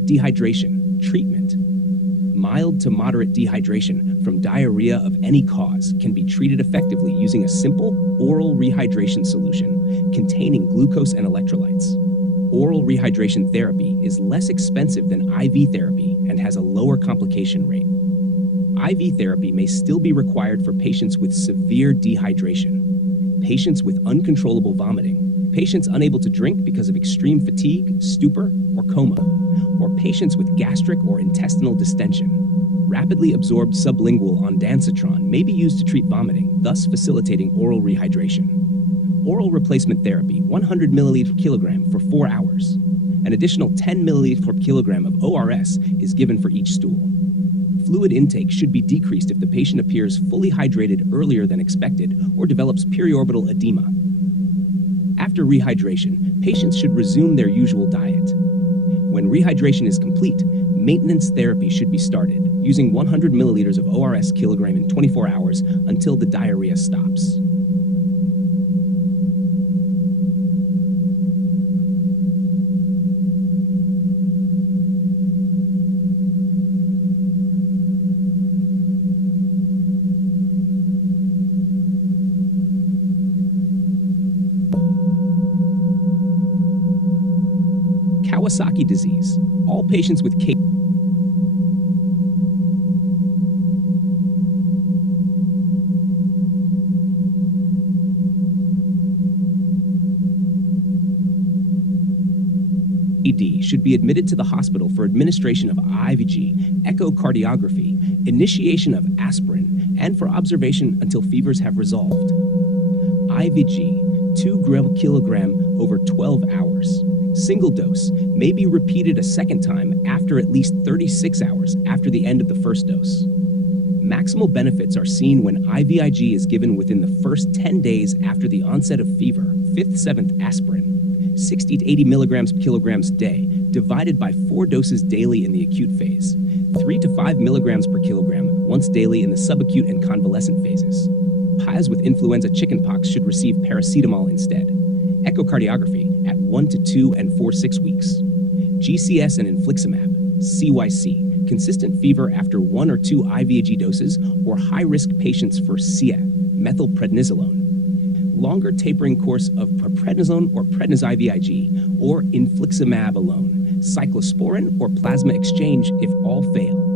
Moderate dehydration, treatment. Mild to moderate dehydration from diarrhea of any cause can be treated effectively using a simple oral rehydration solution containing glucose and electrolytes. Oral rehydration therapy is less expensive than IV therapy and has a lower complication rate. IV therapy may still be required for patients with severe dehydration, patients with uncontrollable vomiting, patients unable to drink because of extreme fatigue, stupor, or coma, or patients with gastric or intestinal distension. Rapidly absorbed sublingual ondansetron may be used to treat vomiting, thus facilitating oral rehydration. Oral replacement therapy, 100 milliliters per kilogram for 4 hours. An additional 10 milliliters per kilogram of ORS is given for each stool. Fluid intake should be decreased if the patient appears fully hydrated earlier than expected or develops periorbital edema. After rehydration, patients should resume their usual diet. When rehydration is complete, maintenance therapy should be started, using 100 milliliters of ORS kilogram in 24 hours until the diarrhea stops. Kawasaki disease. All patients with AD should be admitted to the hospital for administration of IVG, echocardiography, initiation of aspirin, and for observation until fevers have resolved. IVG, 2 kg over 12 hours. Single dose may be repeated a second time after at least 36 hours after the end of the first dose. Maximal benefits are seen when IVIG is given within the first 10 days after the onset of fever, 5th, 7th aspirin, 60 to 80 milligrams per kilogram a day, divided by 4 doses daily in the acute phase, 3 to 5 milligrams per kilogram once daily in the subacute and convalescent phases. PIs with influenza chickenpox should receive paracetamol instead. Echocardiography at 1 to 2 and 4-6 weeks. GCS and infliximab, CYC, consistent fever after 1 or 2 IVIG doses, or high-risk patients for CIA, methylprednisolone. Longer tapering course of prednisone or prednis-IVIG, or infliximab alone, cyclosporin or plasma exchange if all fail.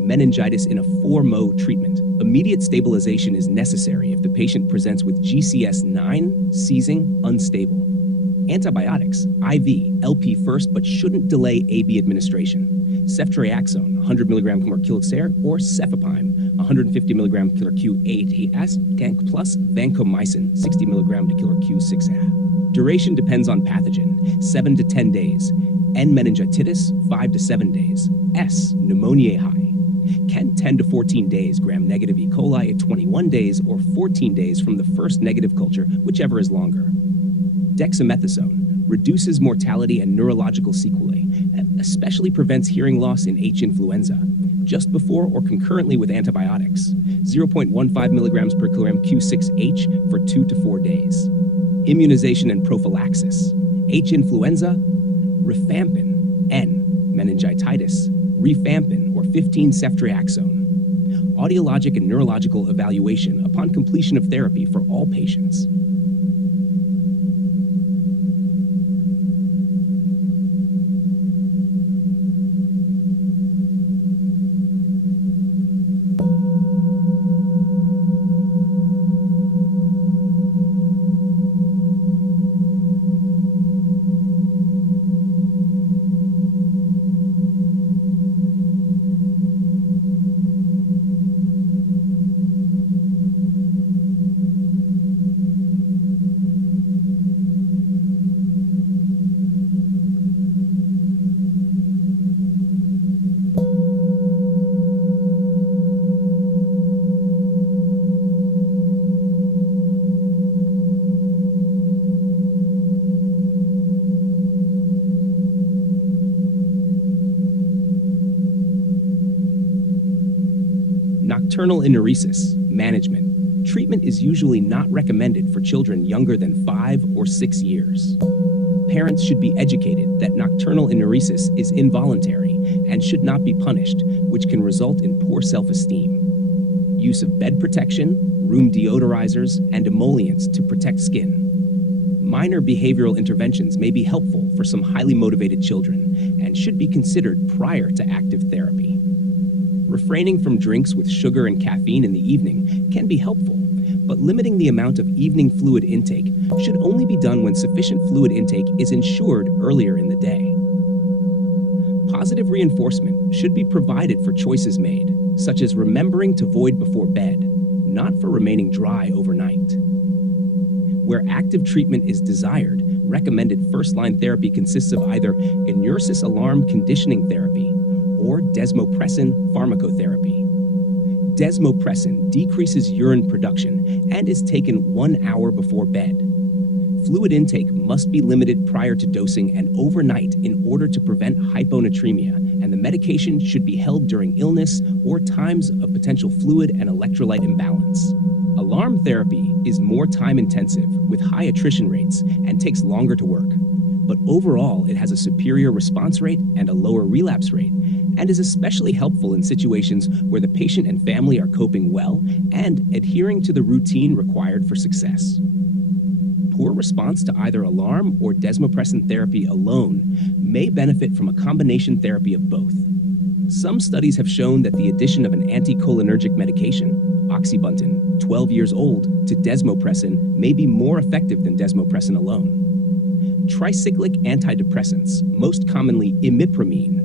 Meningitis in a 4-mode treatment. Immediate stabilization is necessary if the patient presents with GCS9, seizing, unstable. Antibiotics, IV, LP first, but shouldn't delay AB administration. Ceftriaxone, 100 mg per kiloxer, or cefepime, 150 mg per Q8 plus vancomycin, 60 mg per Q6A. Duration depends on pathogen, 7 to 10 days. N meningitis, 5 to 7 days. S, pneumoniae high. Can 10 to 14 days, gram-negative E. coli at 21 days, or 14 days from the first negative culture, whichever is longer. Dexamethasone reduces mortality and neurological sequelae, especially prevents hearing loss in H. influenza, just before or concurrently with antibiotics, 0.15 milligrams per kilogram Q6H for 2 to 4 days. Immunization and prophylaxis, H. influenza, rifampin, N. meningitis, rifampin or 15 ceftriaxone. Audiologic and neurological evaluation upon completion of therapy for all patients. Nocturnal enuresis, management. Treatment is usually not recommended for children younger than 5 or 6 years. Parents should be educated that nocturnal enuresis is involuntary and should not be punished, which can result in poor self-esteem. Use of bed protection, room deodorizers, and emollients to protect skin. Minor behavioral interventions may be helpful for some highly motivated children and should be considered prior to active therapy. Refraining from drinks with sugar and caffeine in the evening can be helpful, but limiting the amount of evening fluid intake should only be done when sufficient fluid intake is ensured earlier in the day. Positive reinforcement should be provided for choices made, such as remembering to void before bed, not for remaining dry overnight. Where active treatment is desired, recommended first-line therapy consists of either enuresis alarm conditioning therapy or desmopressin pharmacotherapy. Desmopressin decreases urine production and is taken 1 hour before bed. Fluid intake must be limited prior to dosing and overnight in order to prevent hyponatremia, and the medication should be held during illness or times of potential fluid and electrolyte imbalance. Alarm therapy is more time-intensive with high attrition rates and takes longer to work, but overall it has a superior response rate and a lower relapse rate, and is especially helpful in situations where the patient and family are coping well and adhering to the routine required for success. Poor response to either alarm or desmopressin therapy alone may benefit from a combination therapy of both. Some studies have shown that the addition of an anticholinergic medication, oxybuntin, 12 years old, to desmopressin may be more effective than desmopressin alone. Tricyclic antidepressants, most commonly imipramine,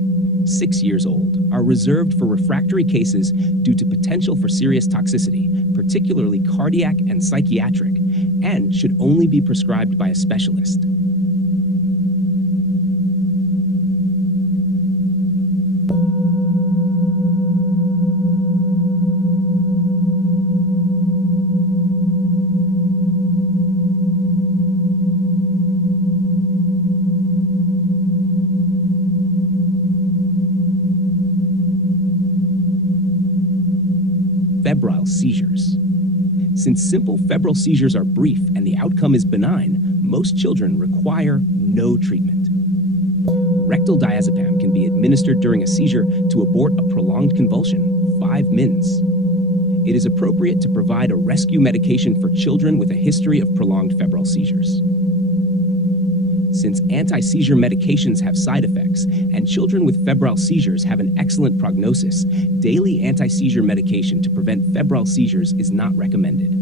6 years old, are reserved for refractory cases due to potential for serious toxicity, particularly cardiac and psychiatric, and should only be prescribed by a specialist. Febrile seizures. Since simple febrile seizures are brief and the outcome is benign, most children require no treatment. Rectal diazepam can be administered during a seizure to abort a prolonged convulsion, 5 mins. It is appropriate to provide a rescue medication for children with a history of prolonged febrile seizures. Since anti-seizure medications have side effects and children with febrile seizures have an excellent prognosis, daily anti-seizure medication to prevent febrile seizures is not recommended.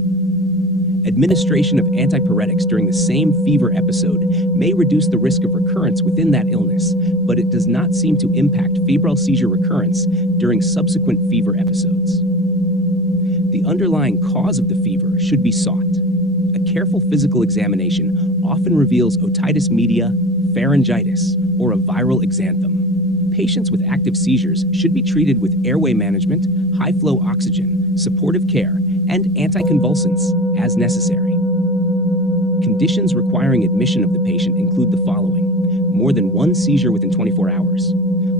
Administration of antipyretics during the same fever episode may reduce the risk of recurrence within that illness, but it does not seem to impact febrile seizure recurrence during subsequent fever episodes. The underlying cause of the fever should be sought. A careful physical examination often reveals otitis media, pharyngitis, or a viral exanthem. Patients with active seizures should be treated with airway management, high-flow oxygen, supportive care, and anticonvulsants as necessary. Conditions requiring admission of the patient include the following: more than 1 seizure within 24 hours,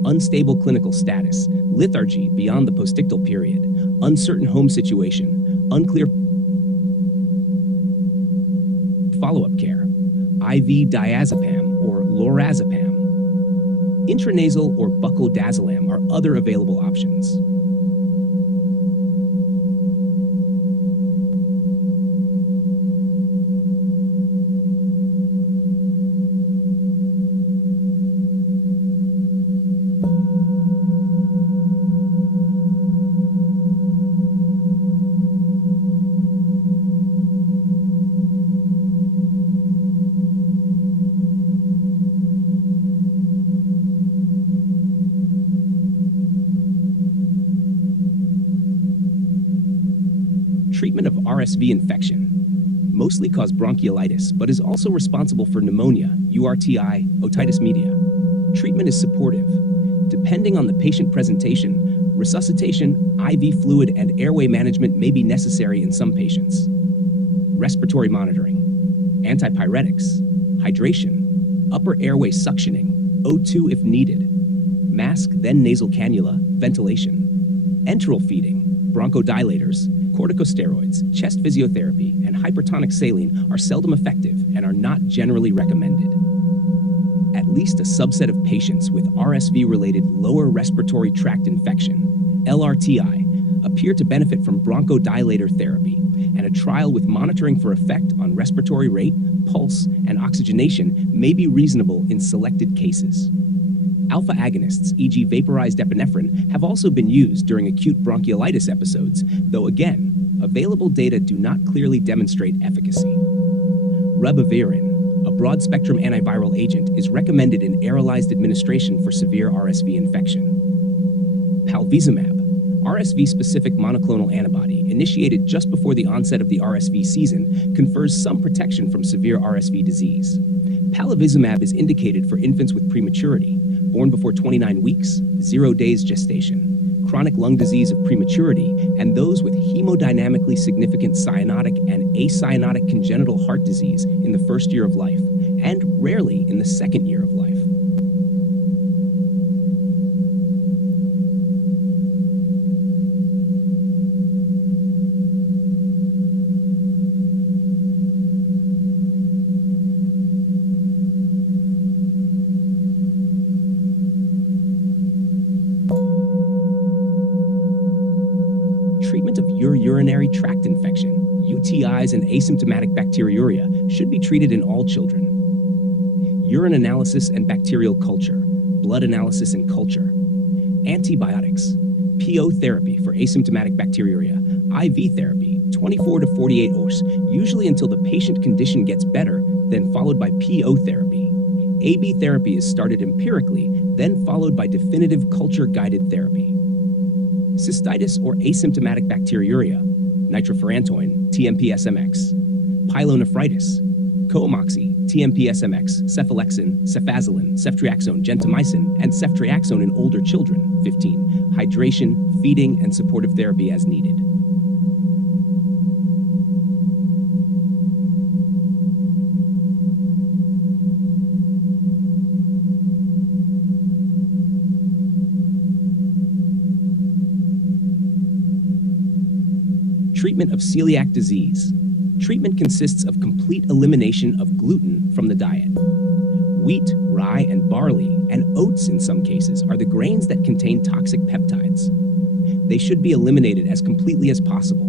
unstable clinical status, lethargy beyond the postictal period, uncertain home situation, unclear follow-up care, IV diazepam or lorazepam. Intranasal or buccal dazolam are other available options. Treatment of RSV infection. Mostly cause bronchiolitis, but is also responsible for pneumonia, URTI, otitis media. Treatment is supportive. Depending on the patient presentation, resuscitation, IV fluid, and airway management may be necessary in some patients. Respiratory monitoring, antipyretics, hydration, upper airway suctioning, O2 if needed, mask then nasal cannula, ventilation, enteral feeding, Bronchodilators, corticosteroids, chest physiotherapy, and hypertonic saline are seldom effective and are not generally recommended. At least a subset of patients with RSV-related lower respiratory tract infection, LRTI, appear to benefit from bronchodilator therapy, and a trial with monitoring for effect on respiratory rate, pulse, and oxygenation may be reasonable in selected cases. Alpha agonists, e.g. vaporized epinephrine, have also been used during acute bronchiolitis episodes, though again, available data do not clearly demonstrate efficacy. Ribavirin, a broad-spectrum antiviral agent, is recommended in aerolized administration for severe RSV infection. Palvizumab, RSV-specific monoclonal antibody initiated just before the onset of the RSV season, confers some protection from severe RSV disease. Palivizumab is indicated for infants with prematurity, born before 29 weeks, 0 days gestation, chronic lung disease of prematurity, and those with hemodynamically significant cyanotic and acyanotic congenital heart disease in the first year of life, and rarely in the second year of life. Treatment of urinary tract infection, UTIs, and asymptomatic bacteriuria should be treated in all children. Urine analysis and bacterial culture, blood analysis and culture. Antibiotics, PO therapy for asymptomatic bacteriuria, IV therapy, 24 to 48 hours, usually until the patient condition gets better, then followed by PO therapy. AB therapy is started empirically, then followed by definitive culture-guided therapy. Cystitis or asymptomatic bacteriuria, nitrofurantoin, TMP-SMX, pyelonephritis, coamoxy, TMP-SMX, cephalexin, cefazolin, ceftriaxone, gentamicin, and ceftriaxone in older children, 15, hydration, feeding, and supportive therapy as needed. Treatment of celiac disease. Treatment consists of complete elimination of gluten from the diet. Wheat, rye, and barley, and oats in some cases, are the grains that contain toxic peptides. They should be eliminated as completely as possible.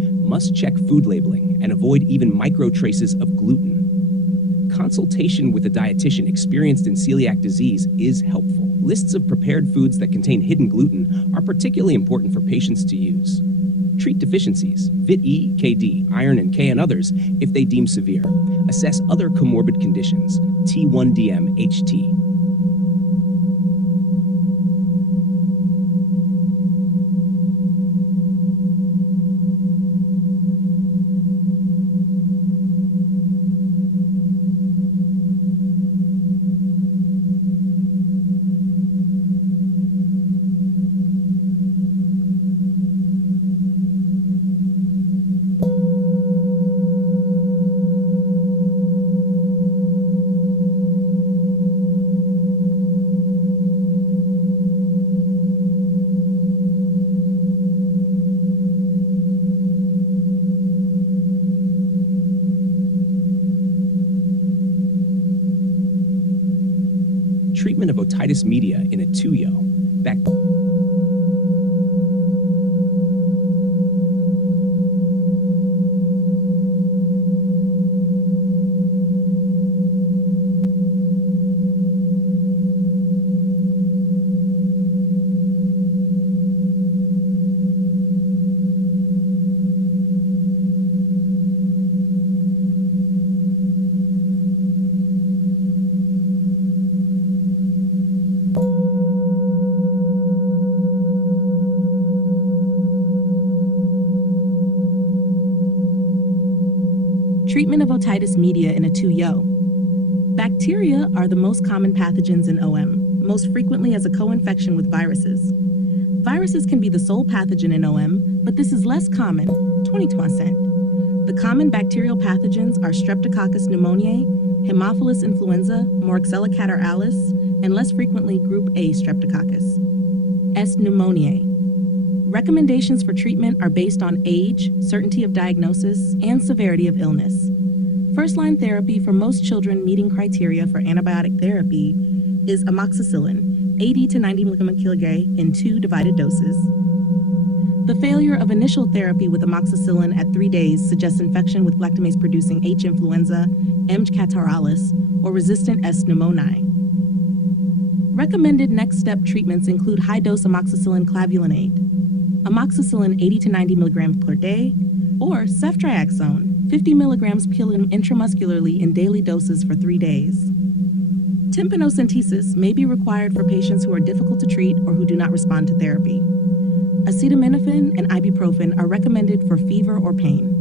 Must check food labeling and avoid even micro traces of gluten. Consultation with a dietitian experienced in celiac disease is helpful. Lists of prepared foods that contain hidden gluten are particularly important for patients to use. Treat deficiencies, Vit E, KD, iron and K, and others if they deem severe. Assess other comorbid conditions, T1DM, HT. Treatment of otitis media in a 2-yo. Treatment of otitis media in a 2-yo. Bacteria are the most common pathogens in OM, most frequently as a co-infection with viruses. Viruses can be the sole pathogen in OM, but this is less common, 20%. The common bacterial pathogens are Streptococcus pneumoniae, Haemophilus influenza, Moraxella catarrhalis, and less frequently Group A Streptococcus. S. pneumoniae. Recommendations for treatment are based on age, certainty of diagnosis, and severity of illness. First-line therapy for most children meeting criteria for antibiotic therapy is amoxicillin, 80 to 90 mg in 2 divided doses. The failure of initial therapy with amoxicillin at 3 days suggests infection with lactamase-producing H. influenza, M. catarrhalis, or resistant S. pneumoniae. Recommended next step treatments include high-dose amoxicillin clavulanate, amoxicillin 80 to 90 mg per day, or ceftriaxone, 50 mg peeled intramuscularly in daily doses for 3 days. Tympanocentesis may be required for patients who are difficult to treat or who do not respond to therapy. Acetaminophen and ibuprofen are recommended for fever or pain.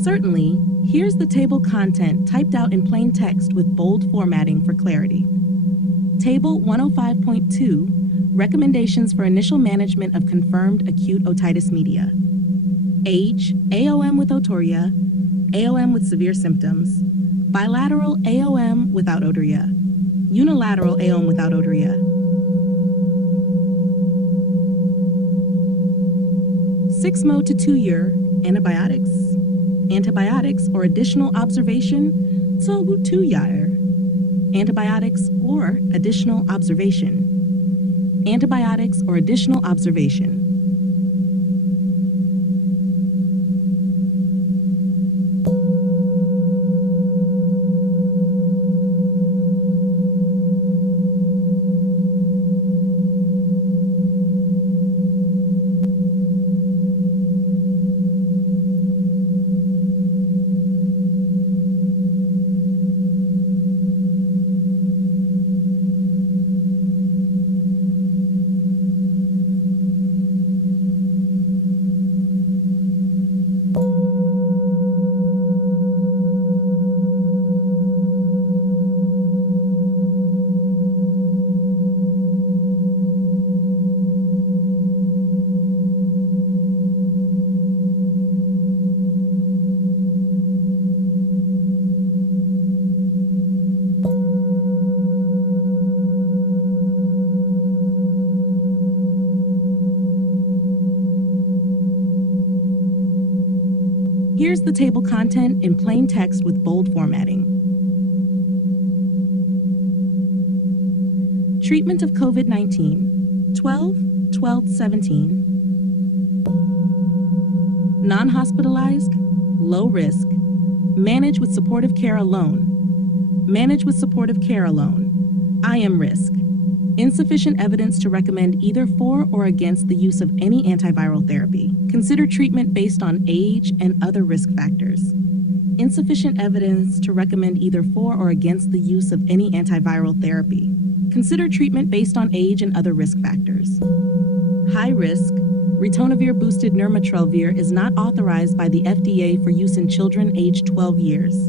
Certainly, here's the table content typed out in plain text with bold formatting for clarity. Table 105.2, Recommendations for Initial Management of Confirmed Acute Otitis Media. Age, AOM with otorrhea, AOM with severe symptoms, bilateral AOM without otorrhea, unilateral AOM without otorrhea. 6 to 2 year antibiotics. Antibiotics or additional observation, so 2 year. Antibiotics or additional observation. Antibiotics or additional observation. Here's the table content in plain text with bold formatting. Treatment of COVID-19, 12-17. Non-hospitalized, low risk. Manage with supportive care alone. Manage with supportive care alone. IM risk. Insufficient evidence to recommend either for or against the use of any antiviral therapy. Consider treatment based on age and other risk factors. Insufficient evidence to recommend either for or against the use of any antiviral therapy. Consider treatment based on age and other risk factors. High risk. Ritonavir-boosted nirmatrelvir is not authorized by the FDA for use in children aged 12 years.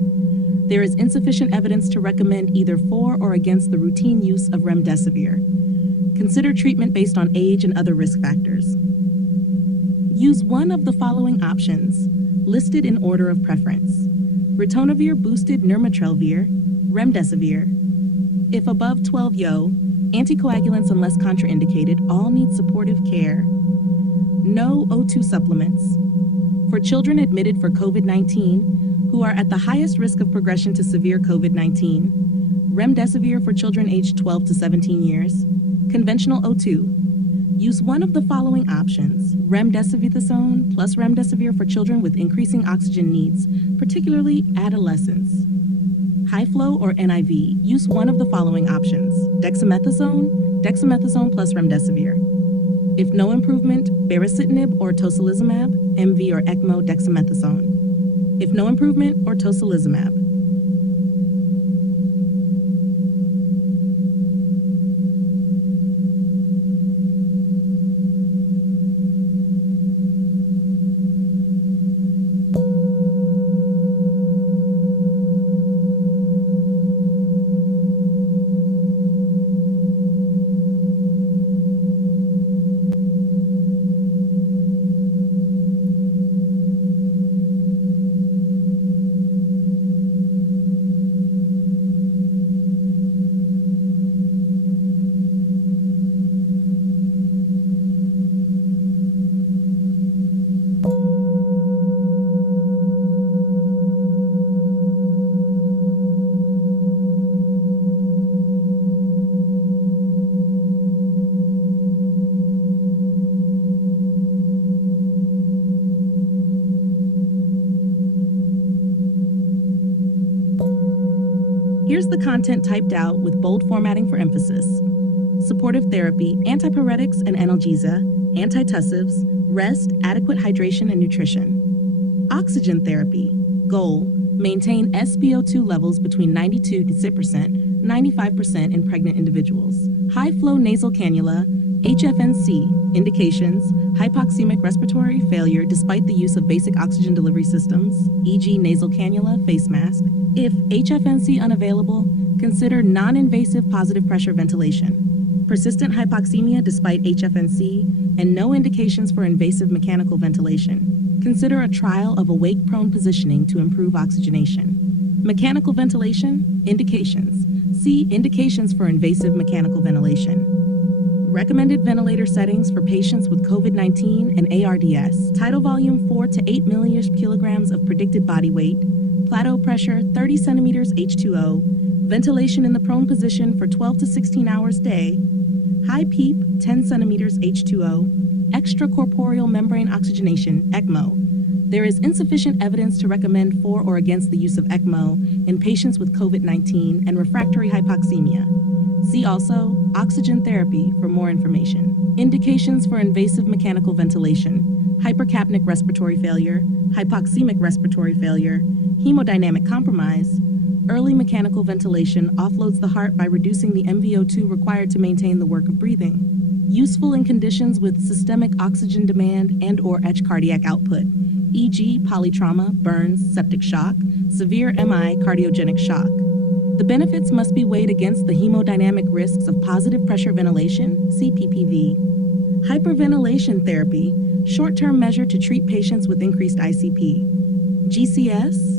There is insufficient evidence to recommend either for or against the routine use of remdesivir. Consider treatment based on age and other risk factors. Use one of the following options, listed in order of preference. Ritonavir-boosted nirmatrelvir, remdesivir. If above 12 yo, anticoagulants unless contraindicated all need supportive care. No O2 supplements. For children admitted for COVID-19, who are at the highest risk of progression to severe COVID-19, remdesivir for children aged 12 to 17 years, conventional O2. Use one of the following options, remdesivir plus remdesivir for children with increasing oxygen needs, particularly adolescents. High flow or NIV, use one of the following options, dexamethasone plus remdesivir. If no improvement, baricitinib or tocilizumab, MV or ECMO dexamethasone. If no improvement, or tocilizumab. Here's the content typed out with bold formatting for emphasis. Supportive therapy, antipyretics and analgesia, antitussives, rest, adequate hydration and nutrition. Oxygen therapy, goal, maintain SpO2 levels between 92% 95% in pregnant individuals. High flow nasal cannula, HFNC, indications, hypoxemic respiratory failure despite the use of basic oxygen delivery systems, e.g. nasal cannula, face mask. If HFNC unavailable, consider non-invasive positive pressure ventilation. Persistent hypoxemia despite HFNC, and no indications for invasive mechanical ventilation. Consider a trial of awake-prone positioning to improve oxygenation. Mechanical ventilation, indications. See indications for invasive mechanical ventilation. Recommended ventilator settings for patients with COVID-19 and ARDS. Tidal volume 4 to 8 kilograms of predicted body weight. Plateau pressure 30 centimeters H2O. Ventilation in the prone position for 12 to 16 hours day. High PEEP 10 centimeters H2O. Extracorporeal membrane oxygenation, ECMO. There is insufficient evidence to recommend for or against the use of ECMO in patients with COVID-19 and refractory hypoxemia. See also oxygen therapy for more information. Indications for invasive mechanical ventilation, hypercapnic respiratory failure, hypoxemic respiratory failure, hemodynamic compromise. Early mechanical ventilation offloads the heart by reducing the MVO2 required to maintain the work of breathing. Useful in conditions with systemic oxygen demand and/or etch cardiac output, e.g. polytrauma, burns, septic shock, severe MI, cardiogenic shock. The benefits must be weighed against the hemodynamic risks of positive pressure ventilation, CPPV. Hyperventilation therapy, short-term measure to treat patients with increased ICP. GCS.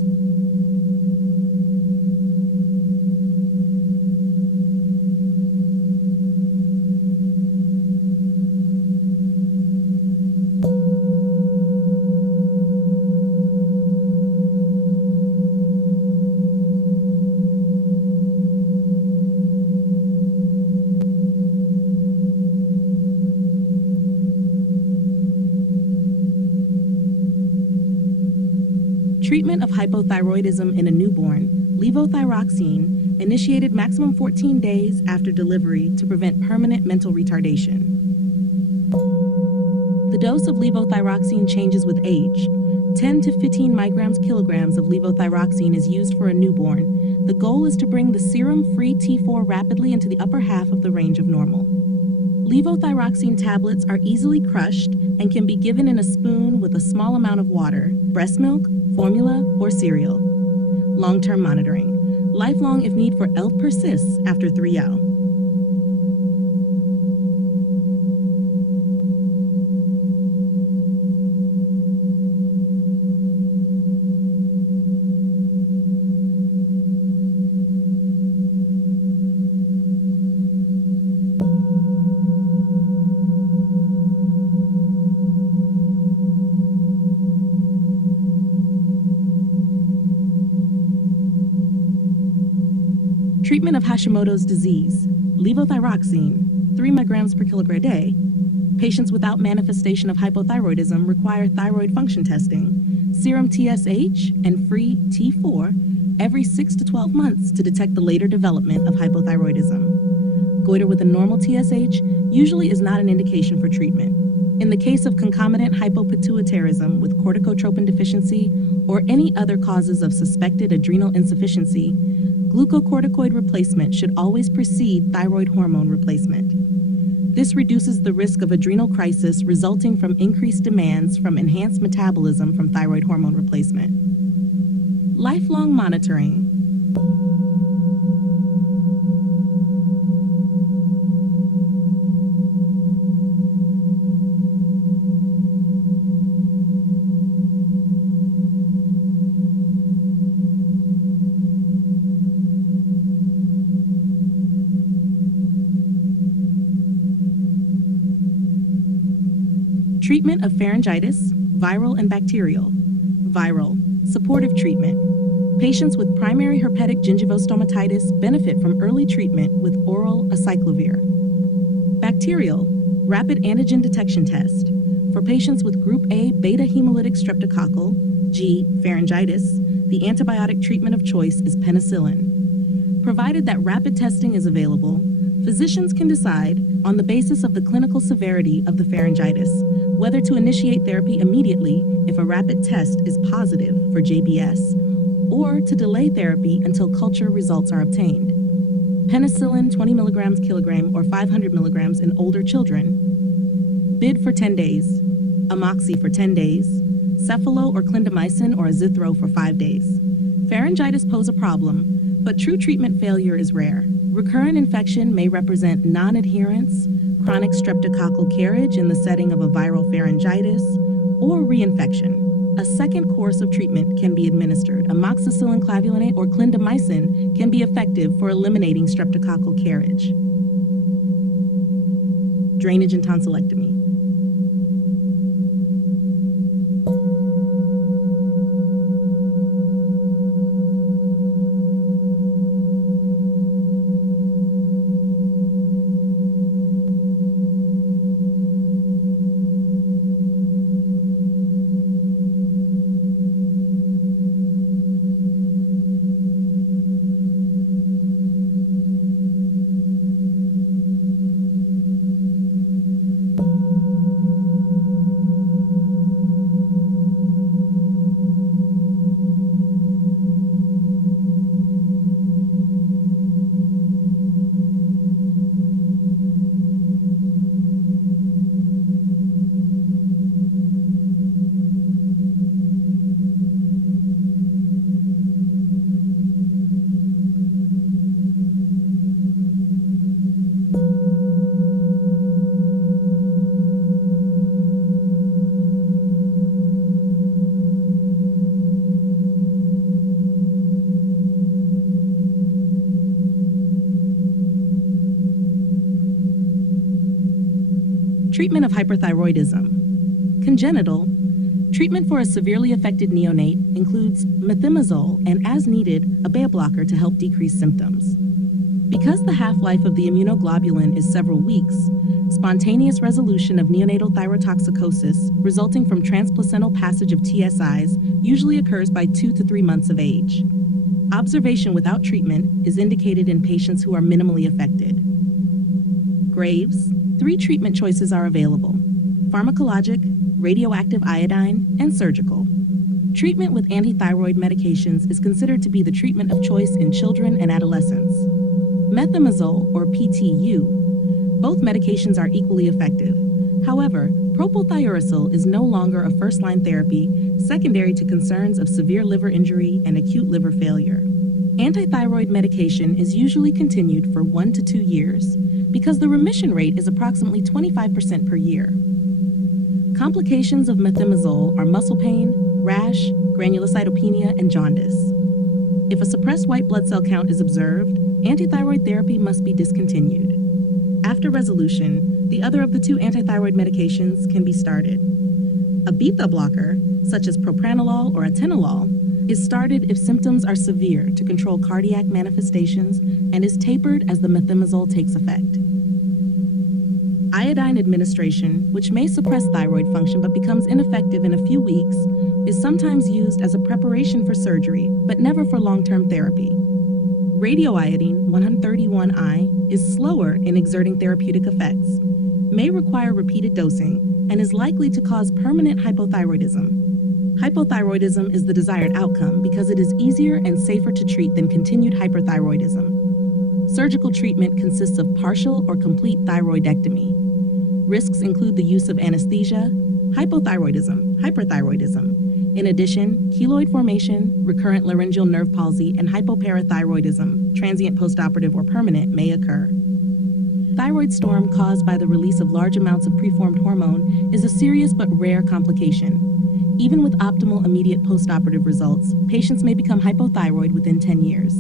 Treatment of hypothyroidism in a newborn, levothyroxine, initiated maximum 14 days after delivery to prevent permanent mental retardation. The dose of levothyroxine changes with age. 10 to 15 kilograms of levothyroxine is used for a newborn. The goal is to bring the serum-free T4 rapidly into the upper half of the range of normal. Levothyroxine tablets are easily crushed and can be given in a spoon with a small amount of water, breast milk, formula, or cereal. Long-term monitoring. Lifelong if need for ELF persists after 3L. Treatment of Hashimoto's disease, levothyroxine, 3 micrograms per kilogram a day. Patients without manifestation of hypothyroidism require thyroid function testing, serum TSH and free T4 every 6 to 12 months to detect the later development of hypothyroidism. Goiter with a normal TSH usually is not an indication for treatment. In the case of concomitant hypopituitarism with corticotropin deficiency or any other causes of suspected adrenal insufficiency, glucocorticoid replacement should always precede thyroid hormone replacement. This reduces the risk of adrenal crisis resulting from increased demands from enhanced metabolism from thyroid hormone replacement. Lifelong monitoring. Treatment of pharyngitis, viral and bacterial. Viral, supportive treatment. Patients with primary herpetic gingivostomatitis benefit from early treatment with oral acyclovir. Bacterial, rapid antigen detection test. For patients with group A beta hemolytic streptococcal, G, pharyngitis, the antibiotic treatment of choice is penicillin. Provided that rapid testing is available, physicians can decide, on the basis of the clinical severity of the pharyngitis, whether to initiate therapy immediately if a rapid test is positive for JBS, or to delay therapy until culture results are obtained. Penicillin 20 milligrams kilogram or 500 milligrams in older children. BID for 10 days. Amoxi for 10 days. Cephalo or clindamycin or azithro for 5 days. Pharyngitis pose a problem, but true treatment failure is rare. Recurrent infection may represent non-adherence, chronic streptococcal carriage in the setting of a viral pharyngitis, or reinfection. A second course of treatment can be administered. Amoxicillin clavulanate or clindamycin can be effective for eliminating streptococcal carriage. Drainage and tonsillectomy. Treatment of hyperthyroidism. Congenital. Treatment for a severely affected neonate includes methimazole and, as needed, a beta blocker to help decrease symptoms. Because the half-life of the immunoglobulin is several weeks, spontaneous resolution of neonatal thyrotoxicosis resulting from transplacental passage of TSIs usually occurs by 2 to 3 months of age. Observation without treatment is indicated in patients who are minimally affected. Graves. 3 treatment choices are available: pharmacologic, radioactive iodine, and surgical. Treatment with antithyroid medications is considered to be the treatment of choice in children and adolescents. Methimazole, or PTU. Both medications are equally effective. However, propylthiouracil is no longer a first-line therapy, secondary to concerns of severe liver injury and acute liver failure. Antithyroid medication is usually continued for 1 to 2 years because the remission rate is approximately 25% per year. Complications of methimazole are muscle pain, rash, granulocytopenia, and jaundice. If a suppressed white blood cell count is observed, antithyroid therapy must be discontinued. After resolution, the other of the 2 antithyroid medications can be started. A beta blocker, such as propranolol or atenolol, is started if symptoms are severe to control cardiac manifestations and is tapered as the methimazole takes effect. Iodine administration, which may suppress thyroid function but becomes ineffective in a few weeks, is sometimes used as a preparation for surgery, but never for long-term therapy. Radioiodine 131I is slower in exerting therapeutic effects, may require repeated dosing, and is likely to cause permanent hypothyroidism. Hypothyroidism is the desired outcome because it is easier and safer to treat than continued hyperthyroidism. Surgical treatment consists of partial or complete thyroidectomy. Risks include the use of anesthesia, hypothyroidism, hyperthyroidism. In addition, keloid formation, recurrent laryngeal nerve palsy, and hypoparathyroidism, transient postoperative or permanent, may occur. Thyroid storm caused by the release of large amounts of preformed hormone is a serious but rare complication. Even with optimal immediate postoperative results, patients may become hypothyroid within 10 years.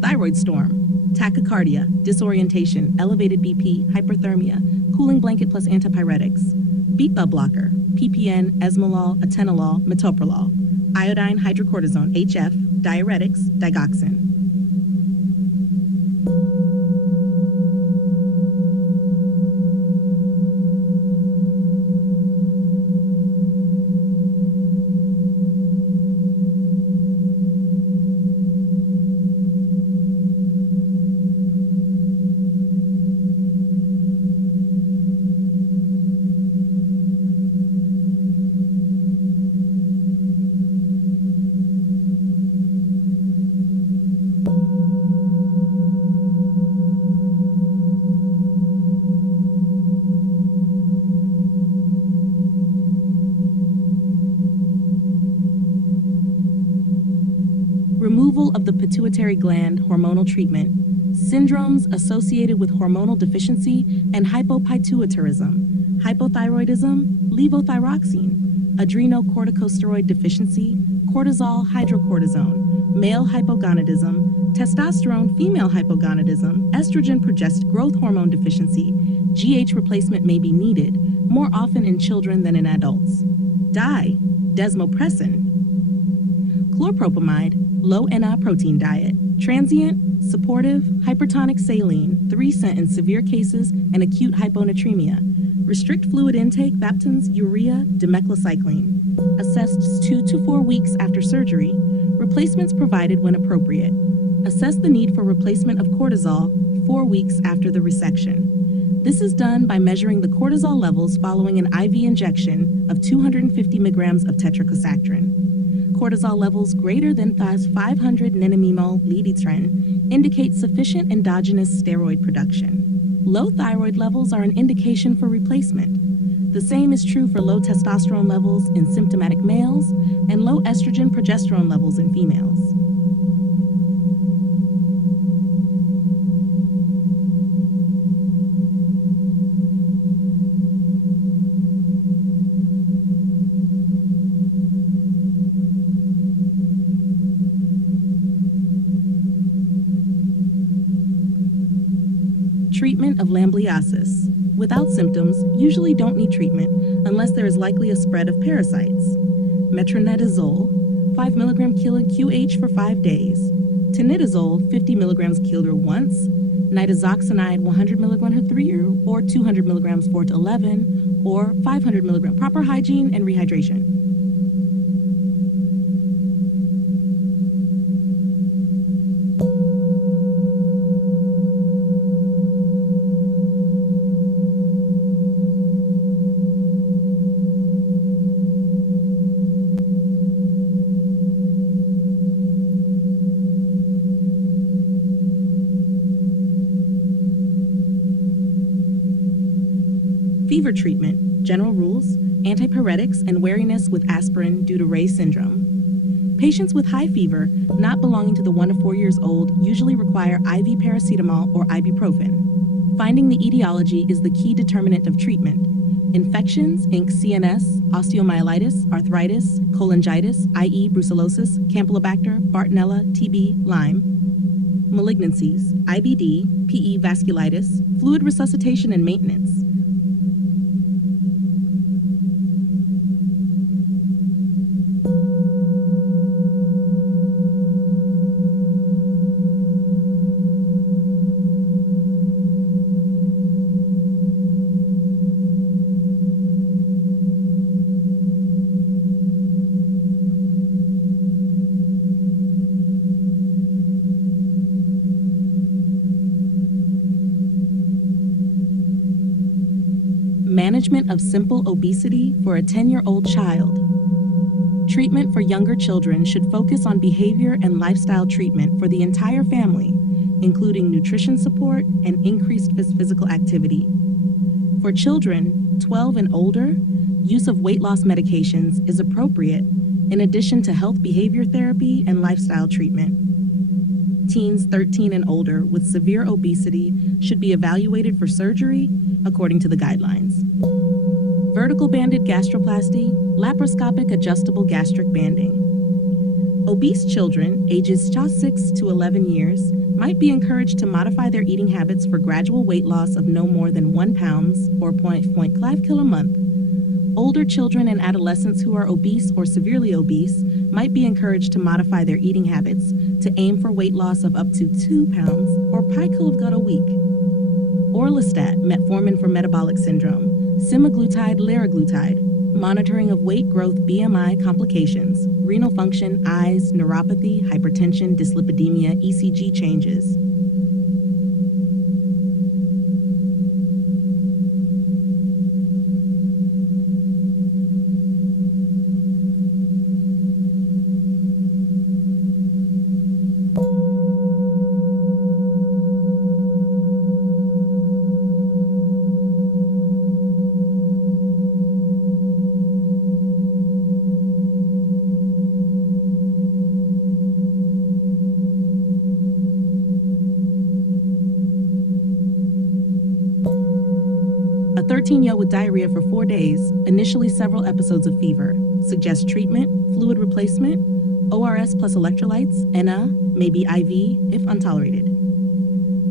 Thyroid storm. Tachycardia, disorientation, elevated BP, hyperthermia, cooling blanket plus antipyretics. Beta blocker, PPN, esmolol, atenolol, metoprolol. Iodine, hydrocortisone, HF, diuretics, digoxin. removal of the pituitary gland, hormonal treatment, syndromes associated with hormonal deficiency and hypopituitarism, hypothyroidism, levothyroxine, adrenocorticosteroid deficiency, cortisol hydrocortisone, male hypogonadism, testosterone female hypogonadism, estrogen progesterone growth hormone deficiency, GH replacement may be needed, more often in children than in adults. Desmopressin, chlorpropamide, low NI protein diet, transient, supportive, hypertonic saline, 3 cent in severe cases and acute hyponatremia. Restrict fluid intake, baptins, urea, demeclocycline. Assessed 2 to 4 weeks after surgery. Replacements provided when appropriate. Assess the need for replacement of cortisol 4 weeks after the resection. This is done by measuring the cortisol levels following an IV injection of 250 milligrams of tetracoxsactrin. Cortisol levels greater than 500 nanomimol liditren indicate sufficient endogenous steroid production. Low thyroid levels are an indication for replacement. The same is true for low testosterone levels in symptomatic males and low estrogen progesterone levels in females. Treatment of lambliasis. Without symptoms, usually don't need treatment unless there is likely a spread of parasites. Metronidazole, 5 mg QH for 5 days. Tinidazole, 50 mg killer once. Nitazoxanide, 100 mg for 3 years, or 200 mg 4 to 11, or 500 mg. Proper hygiene and rehydration. Fever treatment, general rules, antipyretics, and wariness with aspirin due to Reye syndrome. Patients with high fever, not belonging to the 1 to 4 years old, usually require IV paracetamol or ibuprofen. Finding the etiology is the key determinant of treatment. Infections, Inc. CNS, osteomyelitis, arthritis, cholangitis, i.e. brucellosis, Campylobacter, Bartonella, TB, Lyme. Malignancies, IBD, PE vasculitis, fluid resuscitation and maintenance. Management of simple obesity for a 10-year-old child. Treatment for younger children should focus on behavior and lifestyle treatment for the entire family, including nutrition support and increased physical activity. For children 12 and older, use of weight loss medications is appropriate in addition to health behavior therapy and lifestyle treatment. Teens 13 and older with severe obesity should be evaluated for surgery according to the guidelines. Vertical banded gastroplasty, laparoscopic adjustable gastric banding. Obese children ages 6 to 11 years might be encouraged to modify their eating habits for gradual weight loss of no more than 1 pound or 0.5 kg a month. Older children and adolescents who are obese or severely obese might be encouraged to modify their eating habits to aim for weight loss of up to 2 pounds or pi kg a week. Orlistat, metformin for metabolic syndrome. Semaglutide, liraglutide. Monitoring of weight growth, BMI complications, renal function, eyes, neuropathy, hypertension, dyslipidemia, ECG changes. 14-year with diarrhea for 4 days, initially several episodes of fever. Suggest treatment, fluid replacement, ORS plus electrolytes, NA, maybe IV if untolerated.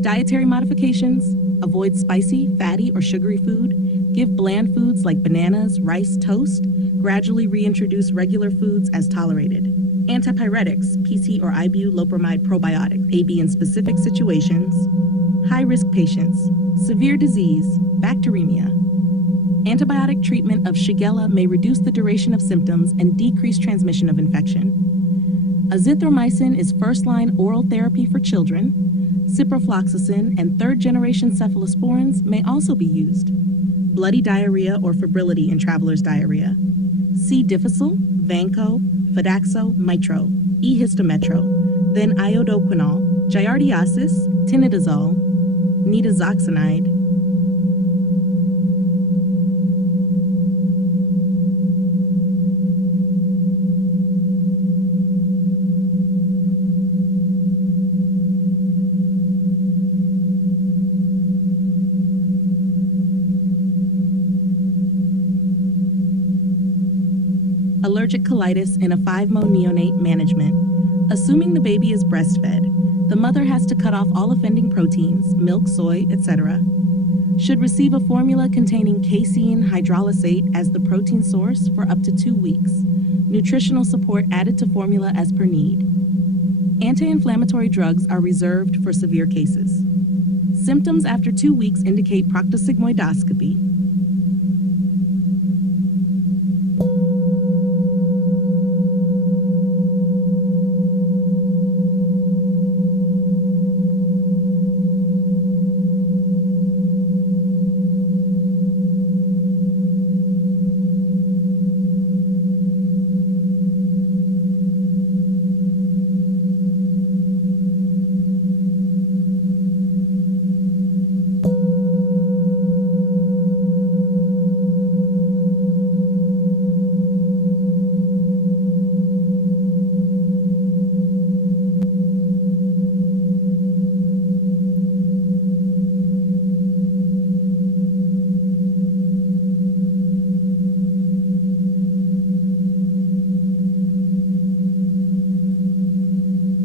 Dietary modifications: avoid spicy, fatty, or sugary food. Give bland foods like bananas, rice, toast. Gradually reintroduce regular foods as tolerated. Antipyretics, PC or ibuloperamide probiotics, AB in specific situations. High-risk patients, severe disease, bacteremia. Antibiotic treatment of Shigella may reduce the duration of symptoms and decrease transmission of infection. Azithromycin is first-line oral therapy for children. Ciprofloxacin and third-generation cephalosporins may also be used. Bloody diarrhea or febrility in traveler's diarrhea. C. difficile, Vanco, Fidaxo, Mitro, E-histometro, then iodoquinol, giardiasis, tinidazole, nitazoxanide. Allergic colitis in a 5-mo neonate management. Assuming the baby is breastfed, the mother has to cut off all offending proteins, milk, soy, etc. Should receive a formula containing casein hydrolysate as the protein source for up to 2 weeks. Nutritional support added to formula as per need. Anti-inflammatory drugs are reserved for severe cases. Symptoms after 2 weeks indicate proctosigmoidoscopy.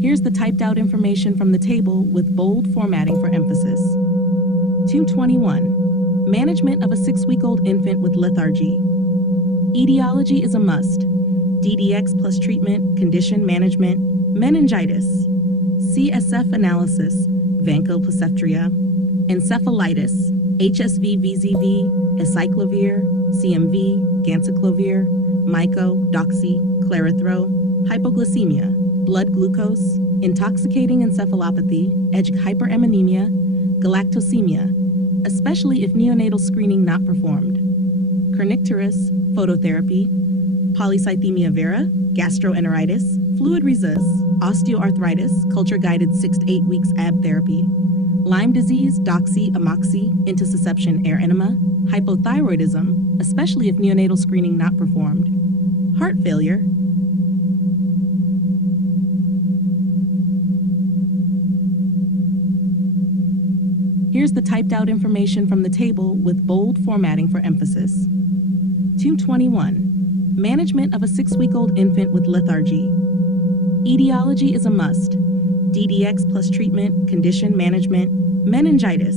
Here's the typed out information from the table with bold formatting for emphasis. 221. Management of a 6-week-old infant with lethargy. Etiology is a must. DDX plus treatment, condition management, meningitis, CSF analysis, vancomycin, encephalitis, HSV-VZV, acyclovir, CMV, ganciclovir, myco, doxy, clarithrol, hypoglycemia, blood glucose, intoxicating encephalopathy, hyperammonemia, galactosemia, especially if neonatal screening not performed, kernicterus, phototherapy, polycythemia vera, gastroenteritis, fluid resus, osteoarthritis, culture-guided 6 to 8 weeks AB therapy, Lyme disease, doxy, amoxy, intussusception, air enema, hypothyroidism, especially if neonatal screening not performed, heart failure. Here's the typed out information from the table with bold formatting for emphasis. 221. Management of a 6-week-old infant with lethargy. Etiology is a must. DDX plus treatment, condition management, meningitis,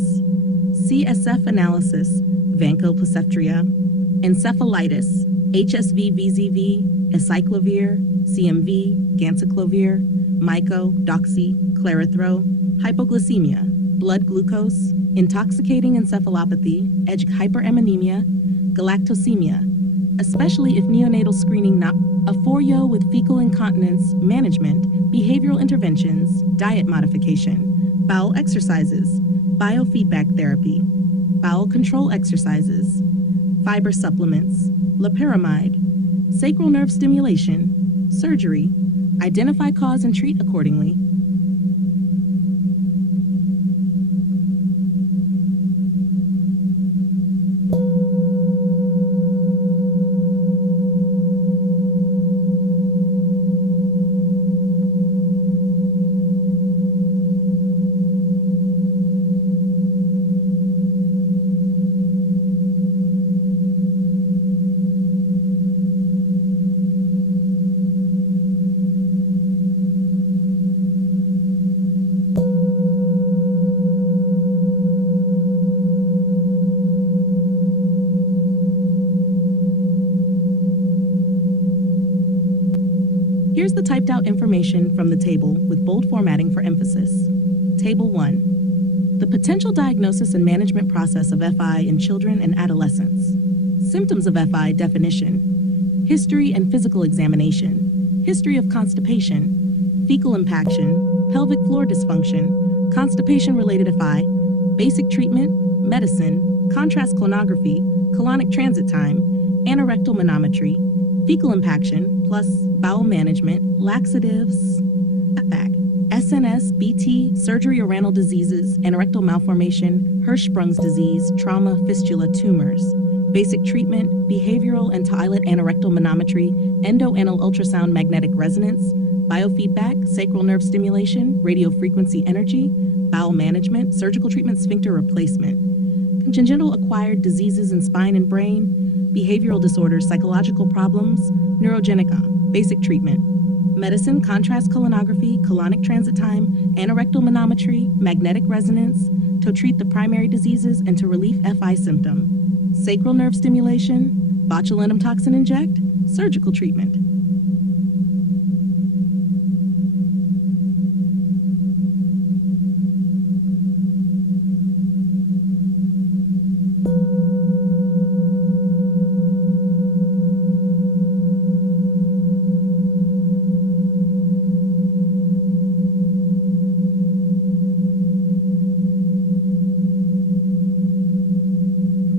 CSF analysis, vancomycin, encephalitis, HSV-VZV, acyclovir, CMV, ganciclovir, myco, doxy, clarithrol, hypoglycemia, blood glucose, intoxicating encephalopathy, hyperammonemia, galactosemia, especially if neonatal screening not a 4-yo with fecal incontinence, management, behavioral interventions, diet modification, bowel exercises, biofeedback therapy, bowel control exercises, fiber supplements, loperamide, sacral nerve stimulation, surgery, identify cause and treat accordingly. Here's the typed out information from the table with bold formatting for emphasis. Table 1. The potential diagnosis and management process of FI in children and adolescents. Symptoms of FI definition. History and physical examination. History of constipation. Fecal impaction. Pelvic floor dysfunction. Constipation-related FI. Basic treatment. Medicine. Contrast clonography. Colonic transit time. Anorectal manometry. Fecal impaction, plus bowel management, laxatives, SNS, BT, surgery or renal diseases, anorectal malformation, Hirschsprung's disease, trauma, fistula, tumors. Basic treatment, behavioral and toilet anorectal manometry, endoanal ultrasound magnetic resonance, biofeedback, sacral nerve stimulation, radiofrequency energy, bowel management, surgical treatment, sphincter replacement. Congenital acquired diseases in spine and brain, behavioral disorders, psychological problems, neurogenic basic treatment. Medicine, contrast colonography, colonic transit time, anorectal manometry, magnetic resonance, to treat the primary diseases and to relieve FI symptom. Sacral nerve stimulation, botulinum toxin inject, surgical treatment.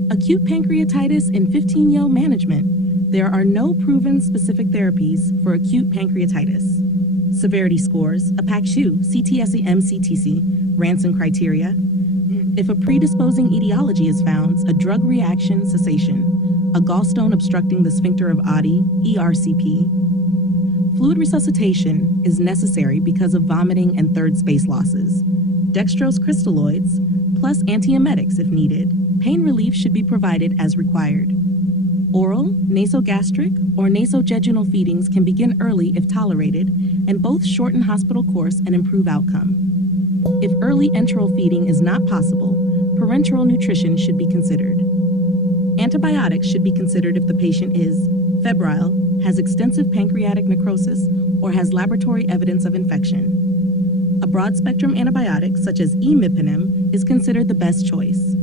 Acute pancreatitis in 15-year management. There are no proven specific therapies for acute pancreatitis. Severity scores, APAC-2, CTSE-MCTC, Ranson criteria. If a predisposing etiology is found, a drug reaction cessation, a gallstone obstructing the sphincter of Oddi, ERCP. Fluid resuscitation is necessary because of vomiting and third space losses. Dextrose crystalloids, plus antiemetics if needed. Pain relief should be provided as required. Oral, nasogastric, or nasojejunal feedings can begin early if tolerated, and both shorten hospital course and improve outcome. If early enteral feeding is not possible, parenteral nutrition should be considered. Antibiotics should be considered if the patient is febrile, has extensive pancreatic necrosis, or has laboratory evidence of infection. A broad-spectrum antibiotic, such as imipenem, is considered the best choice.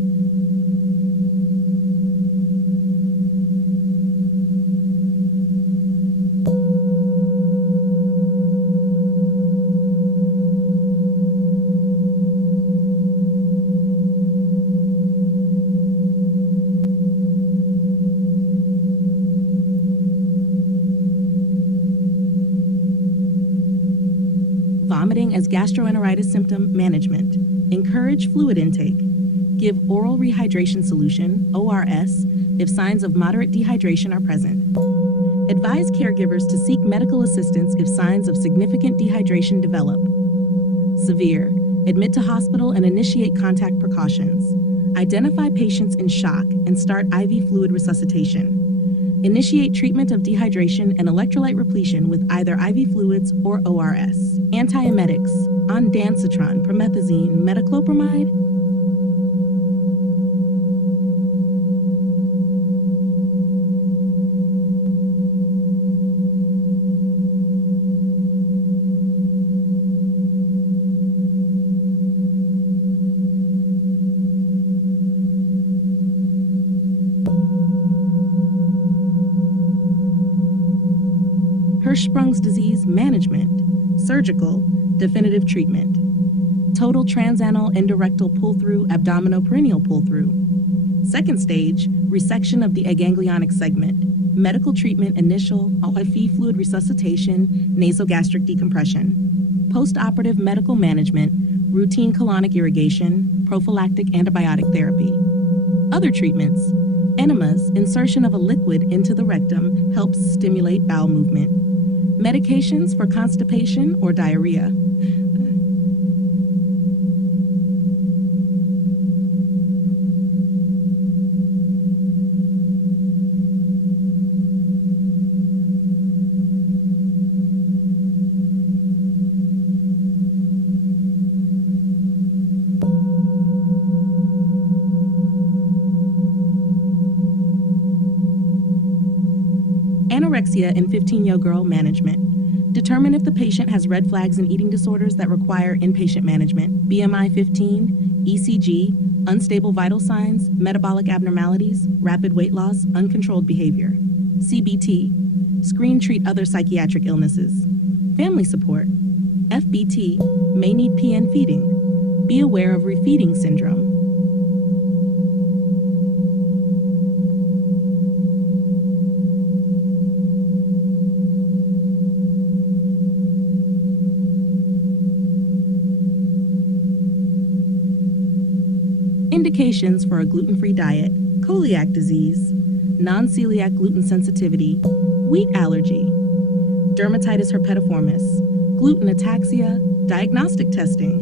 Vomiting as gastroenteritis symptom management. Encourage fluid intake. Give oral rehydration solution, ORS, if signs of moderate dehydration are present. Advise caregivers to seek medical assistance if signs of significant dehydration develop. Severe. Admit to hospital and initiate contact precautions. Identify patients in shock and start IV fluid resuscitation. Initiate treatment of dehydration and electrolyte repletion with either IV fluids or ORS. Antiemetics, ondansetron, promethazine, metoclopramide. Hirschsprung's disease management, surgical, definitive treatment. Total transanal endorectal pull-through, abdominoperineal pull-through. Second stage, resection of the aganglionic segment. Medical treatment initial, IV fluid resuscitation, nasogastric decompression. Post-operative medical management, routine colonic irrigation, prophylactic antibiotic therapy. Other treatments, enemas, insertion of a liquid into the rectum helps stimulate bowel movement. Medications for constipation or diarrhea. Anorexia in 15-year girl management. Determine if the patient has red flags and eating disorders that require inpatient management, BMI 15, ECG, unstable vital signs, metabolic abnormalities, rapid weight loss, uncontrolled behavior. CBT, screen treat other psychiatric illnesses. Family support. FBT, may need PN feeding. Be aware of refeeding syndrome. Indications for a gluten-free diet: celiac disease, non-celiac gluten sensitivity, wheat allergy, dermatitis herpetiformis, gluten ataxia, diagnostic testing.